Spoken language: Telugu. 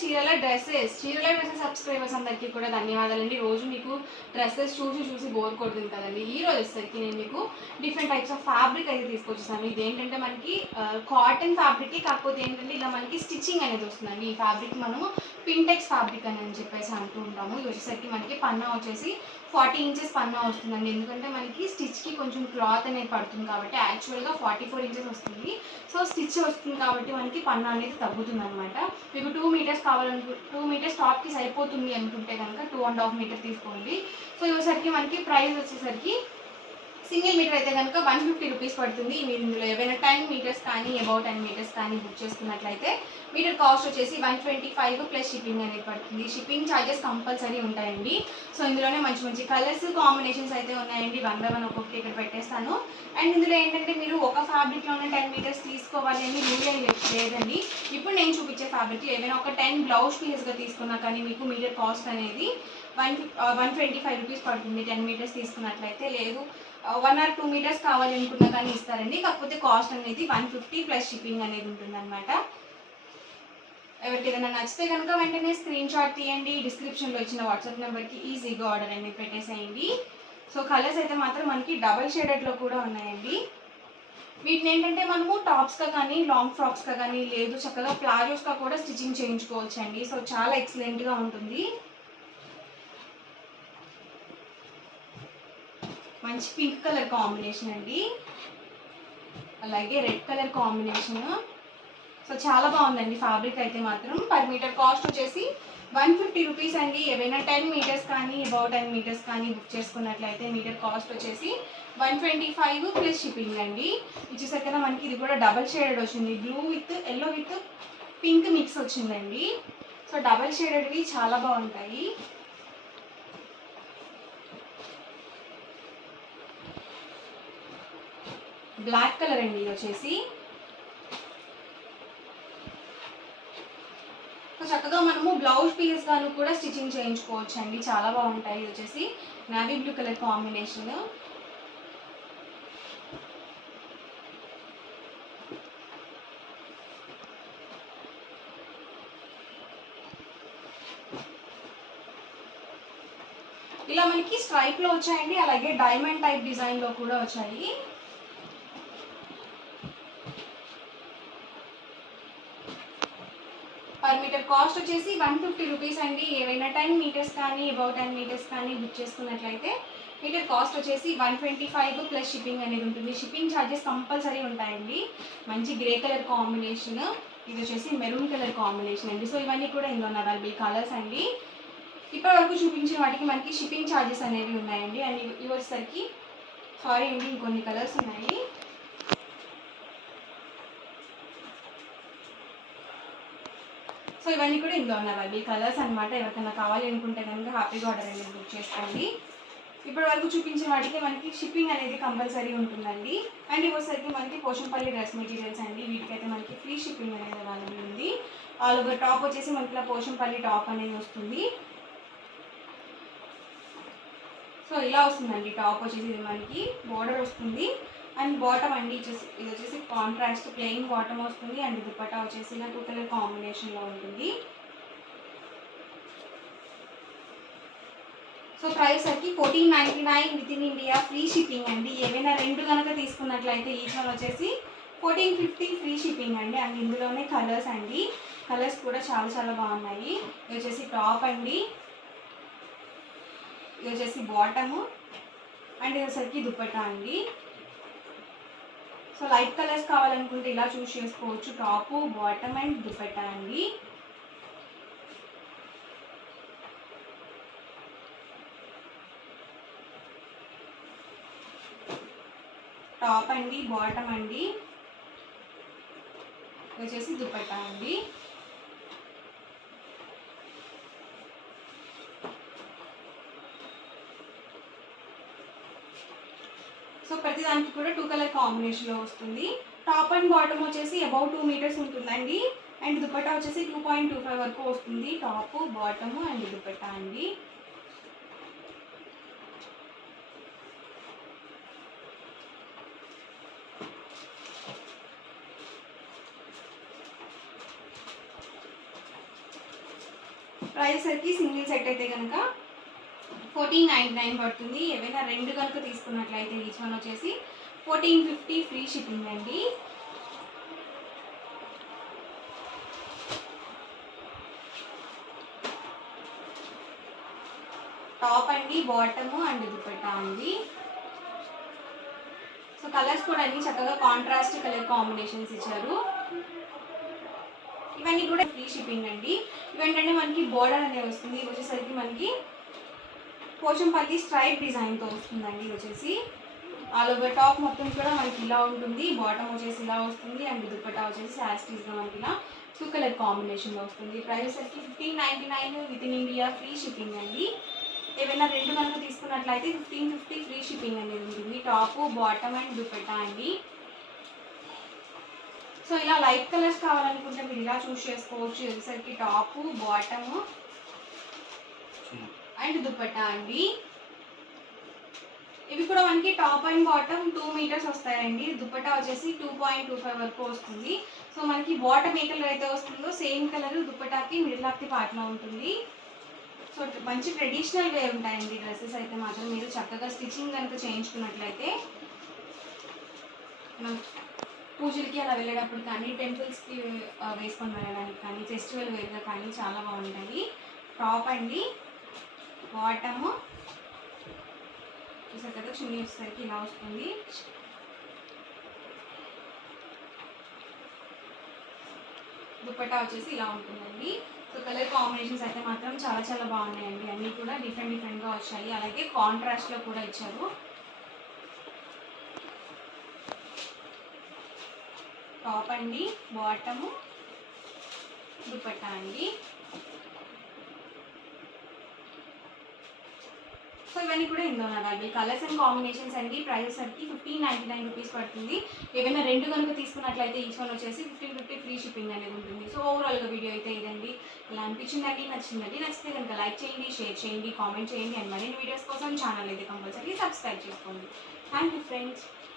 చీరల డ్రెస్సెస్ సబ్స్క్రైబర్స్ అందరికీ కూడా ధన్యవాదాలండి. రోజు మీకు డ్రెస్సెస్ చూసి బోర్ కొడుతుంది కదండి. ఈ రోజు వచ్చేసరికి నేను మీకు డిఫరెంట్ టైప్స్ ఆఫ్ ఫ్యాబ్రిక్ అయితే తీసుకొచ్చేసాను. ఇదేంటంటే మనకి కాటన్ ఫ్యాబ్రిక్, కాకపోతే ఏంటంటే ఇలా మనకి స్టిచ్చింగ్ అనేది వస్తుందండి. ఈ ఫ్యాబ్రిక్ మనము పింటెక్స్ ఫ్యాబ్రిక్ అని చెప్పేసి అంటూ ఉంటాము. ఇది వచ్చేసరికి మనకి పన్నా వచ్చేసి 40 ఇంచెస్ పన్నా వస్తుందండి. ఎందుకంటే మనకి స్టిచ్కి కొంచెం క్లాత్ అనేది పడుతుంది కాబట్టి యాక్చువల్గా 44 ఇంచెస్ వస్తుంది. సో స్టిచ్ వస్తుంది కాబట్టి మనకి పన్నా అనేది తగ్గుతుంది అనమాట. మీకు 2 మీటర్స్ కావాలనుకు 2 మీటర్స్ టాప్కి సరిపోతుంది అనుకుంటే కనుక 2.5 మీటర్ తీసుకోండి. సో ఇవసరికి మనకి ప్రైస్ వచ్చేసరికి సింగిల్ మీటర్ అయితే కనుక 150 రూపీస్ పడుతుంది. మీరు ఇందులో ఏవైనా 10 మీటర్స్ కానీ అబౌట్ 10 మీటర్స్ కానీ బుక్ చేసుకున్నట్లయితే మీటర్ కాస్ట్ వచ్చేసి 125 ప్లస్ షిప్పింగ్ అనేది పడుతుంది. షిప్పింగ్ ఛార్జెస్ కంపల్సరీ ఉంటాయండి. సో ఇందులోనే మంచి కలర్స్ కాంబినేషన్స్ అయితే ఉన్నాయండి. 1 బై 1 ఒక్కొక్కటి ఇక్కడ పెట్టేస్తాను. అండ్ ఇందులో ఏంటంటే మీరు ఒక ఫ్యాబ్రిక్లోనే 10 మీటర్స్ తీసుకోవాలి అని రూల్ ఏం లేదండి. ఇప్పుడు నేను చూపించే ఫ్యాబ్రిక్ ఏవైనా ఒక 10 బ్లౌజ్ పీసెస్గా తీసుకున్నా కానీ మీకు మీటర్ కాస్ట్ అనేది 125 రూపీస్ పడుతుంది 10 మీటర్స్ తీసుకున్నట్లయితే. లేదు 1 or 2 మీటర్స్ కావాలి అనుకున్నా కానీ ఇస్తారండి. కాకపోతే కాస్ట్ అనేది 150 ప్లస్ షిప్పింగ్ అనేది ఉంటుంది అనమాట. ఎవరికి ఏదైనా నచ్చితే కనుక వెంటనే స్క్రీన్ షాట్ తీయండి. డిస్క్రిప్షన్లో ఇచ్చిన వాట్సాప్ నెంబర్కి ఈజీగా ఆర్డర్ అనేది పెట్టేసేయండి. సో కలర్స్ అయితే మాత్రం మనకి డబల్ షేడెడ్లో కూడా ఉన్నాయండి. వీటిని ఏంటంటే మనము టాప్స్గా కానీ లాంగ్ ఫ్రాక్స్గా కానీ లేదు చక్కగా ప్లాజోస్గా కూడా స్టిచ్చింగ్ చేయించుకోవచ్చు అండి. సో చాలా ఎక్సలెంట్గా ఉంటుంది. మంచి పింక్ కలర్ కాంబినేషన్ అండి, అలాగే రెడ్ కలర్ కాంబినేషన్. సో చాలా బాగుందండి ఫ్యాబ్రిక్ అయితే మాత్రం. పర్ మీటర్ కాస్ట్ వచ్చేసి 150 రూపీస్ అండి. ఏవైనా 10 మీటర్స్ కానీ అబౌట్ 10 మీటర్స్ కానీ బుక్ చేసుకున్నట్లయితే మీటర్ కాస్ట్ వచ్చేసి 125 ప్లస్ షిప్పింగ్ అండి. ఇచ్చేసరికి కదా మనకి ఇది కూడా డబల్ షేడెడ్ వచ్చింది. Blue with yellow with pink mix వచ్చిందండి. సో డబల్ షేడెడ్వి చాలా బాగుంటాయి. బ్లాక్ కలర్ అండి ఇది వచ్చేసి. సో చక్కగా మనము బ్లౌజ్ పీసెస్ గాను కూడా స్టిచ్చింగ్ చేయించుకోవచ్చు అండి. చాలా బాగుంటాయి. ఇది వచ్చేసి నావీ బ్లూ కలర్ కాంబినేషన్. ఇలా మనకి స్ట్రైప్లో వచ్చాయండి, అలాగే డైమండ్ టైప్ డిజైన్లో కూడా వచ్చాయి. పర్ మీటర్ కాస్ట్ వచ్చేసి 150 రూపీస్ అండి. ఏవైనా 10 మీటర్స్ కానీ అబౌట్ 10 మీటర్స్ కానీ బుక్ చేసుకున్నట్లయితే మీటర్ కాస్ట్ వచ్చేసి 125 ప్లస్ షిప్పింగ్ అనేది ఉంటుంది. షిప్పింగ్ ఛార్జెస్ కంపల్సరీ ఉంటాయండి. మంచి గ్రే కలర్ కాంబినేషన్, ఇది వచ్చేసి మెరూన్ కలర్ కాంబినేషన్ అండి. సో ఇవన్నీ కూడా ఇందులో అవైలబుల్ కలర్స్ అండి. ఇప్పటి వరకు చూపించిన వాటికి మనకి షిప్పింగ్ ఛార్జెస్ అనేవి ఉన్నాయండి. అండ్ ఇవి వచ్చేసరికి సారీ అండి ఇంకొన్ని కలర్స్ ఉన్నాయి. సో ఇవన్నీ కూడా ఇందులో ఉన్నాయి కలర్స్ అనమాట. ఎవరికైనా కావాలి అనుకుంటే కనుక హ్యాపీగా ఆర్డర్ అనేది బుక్ చేసుకోండి. ఇప్పటి వరకు చూపించిన వాటికి మనకి షిప్పింగ్ అనేది కంపల్సరీ ఉంటుందండి. అండ్ ఇవసరికి మనకి పోషంపల్లి డ్రెస్ మెటీరియల్స్ అండి. వీటికైతే మనకి ఫ్రీ షిప్పింగ్ అనేది అవైలబుల్ ఉంది. ఆల్ ఓవర్ టాప్ వచ్చేసి మనకి ఇలా పోషంపల్లి టాప్ అనేది వస్తుంది. సో ఇలా వస్తుందండి టాప్ వచ్చేసి. ఇది మనకి బోర్డర్ వస్తుంది అండ్ బాటమ్ అండి ఇది వచ్చేసి కాంట్రాస్ట్ ప్లెయిన్ బాటమ్ వస్తుంది. అండ్ దుపట్టా వచ్చేసి ఇలా 2 కలర్ కాంబినేషన్లో ఉంటుంది. సో ప్రైస్ వచ్చి 1499 with in India free shipping అండి. ఏవైనా 2 కనుక తీసుకున్నట్లయితే ఈచ్ వన్ వచ్చేసి 1450 ఫ్రీ షిప్పింగ్ అండి. అండ్ ఇందులోనే కలర్స్ అండి, కలర్స్ కూడా చాలా బాగున్నాయి. ఇది వచ్చేసి టాప్ అండి, ఇది వచ్చేసి బాటము, అండ్ ఇది వచ్చేసరికి దుపట్టా అండి. సో లైట్ కలర్స్ కావాలనుకుంటే ఇలా చూస్ చేసుకోవచ్చు. టాపు, బాటమ్ అండ్ దుపట్టా అండి. టాప్ అండి, బాటమ్ అండి, వచ్చేసి దుపట్టా అండి. సో ప్రతి దానికి కూడా 2 కలర్ కాంబినేషన్లో వస్తుంది. టాప్ అండ్ బాటమ్ వచ్చేసి అబౌట్ 2 మీటర్స్ ఉంటుందండి. అండ్ దుపట్టా వచ్చేసి 2.25 వరకు వస్తుంది. టాప్, బాటమ్ అండ్ దుపట్టా అండి. ప్రైస్ సరికి సింగిల్ సెట్ అయితే కనుక 1499 పడుతుంది. ఏవైనా రెండు కనుక తీసుకున్నట్లయితే ఈచ్ వన్ వచ్చేసి 1450 ఫ్రీ షిప్పింగ్ అండి. టాప్ అండి, బాటము అండ్ దుపట్టా అండి. సో కలర్స్ కూడా అన్ని చక్కగా కాంట్రాస్ట్ కలర్ కాంబినేషన్స్ ఇచ్చారు. ఇవన్నీ కూడా ఫ్రీ షిప్పింగ్ అండి. ఇవేంటంటే మనకి బోర్డర్ అనేది వస్తుంది. ఇది వచ్చేసరికి మనకి పోచంపల్లి స్ట్రైప్ డిజైన్తో వస్తుందండి. ఇది వచ్చేసి ఆల్ ఓవర్ టాప్ మొత్తం కూడా మనకి ఇలా ఉంటుంది. బాటమ్ వచ్చేసి ఇలా వస్తుంది అండ్ దుపట్టా వచ్చేసి యాస్టీస్గా మనకి ఇలా 2 కలర్ కాంబినేషన్లో వస్తుంది. ప్రైస్ వచ్చేసి 1599 with in India free shipping అండి. ఏవైనా రెండు కనుక తీసుకున్నట్లయితే 1550 ఫ్రీ షిప్పింగ్ అనేది ఉంటుంది. టాపు, బాటమ్ అండ్ దుపట్టా అండి. సో ఇలా లైట్ కలర్స్ కావాలనుకుంటే మీరు ఇలా చూస్ చేసుకోవచ్చు. వచ్చేసరికి టాపు, బాటము అండ్ దుపట్టా అండి. ఇవి కూడా మనకి టాప్ అండ్ బాటమ్ 2 మీటర్స్ వస్తాయండి. దుపట్టా వచ్చేసి 2.25 వరకు వస్తుంది. సో మనకి బాటమ్ ఏ కలర్ అయితే వస్తుందో సేమ్ కలర్ దుపట్టాకి మిడిల్ ఆఫ్ ది పార్ట్లో ఉంటుంది. సో మంచి ట్రెడిషనల్ వే ఉంటాయండి డ్రెస్సెస్ అయితే మాత్రం. మీరు చక్కగా స్టిచ్చింగ్ కనుక చేయించుకున్నట్లయితే మనం పూజలకి అలా వెళ్ళేటప్పుడు కానీ, టెంపుల్స్కి వేసుకొని వెళ్ళడానికి కానీ, ఫెస్టివల్ వేర్గా కానీ చాలా బాగుంటాయి. టాప్ అండి, బాటము చూసారు కదా, చున్నీ వచ్చేసరికి ఇలా వస్తుంది. దుపట్టా వచ్చేసి ఇలా ఉంటుందండి. సో కలర్ కాంబినేషన్స్ అయితే మాత్రం చాలా చాలా బాగున్నాయండి. అన్నీ కూడా డిఫరెంట్గా వచ్చాయి. అలాగే కాంట్రాస్ట్లో కూడా ఇచ్చారు. టాప్ అండి, బాటము, దుపట్టా అండి. సో ఇవన్నీ కూడా ఇందులో అవైలబుల్ కలర్స్ అండ్ కాంబినేషన్స్ అండి. ప్రైస్ సరికి 1599 రూపీస్ పడుతుంది. ఏవైనా రెండు కనుక తీసుకున్నట్లయితే ఈచ్ వన్ వచ్చేసి 1550 ఫ్రీ షిప్పింగ్ అనేది ఉంటుంది. సో ఓవరాల్గా వీడియో అయితే ఇదండి. ఇలా అనిపించిందండి, నచ్చిందండి. నచ్చితే కనుక లైక్ చేయండి, షేర్ చేయండి, కామెంట్ చేయండి అండ్ మరిన్ని వీడియోస్ కోసం ఛానల్ అయితే కంపల్సరీ సబ్స్క్రైబ్ చేసుకోండి. Thank you friends.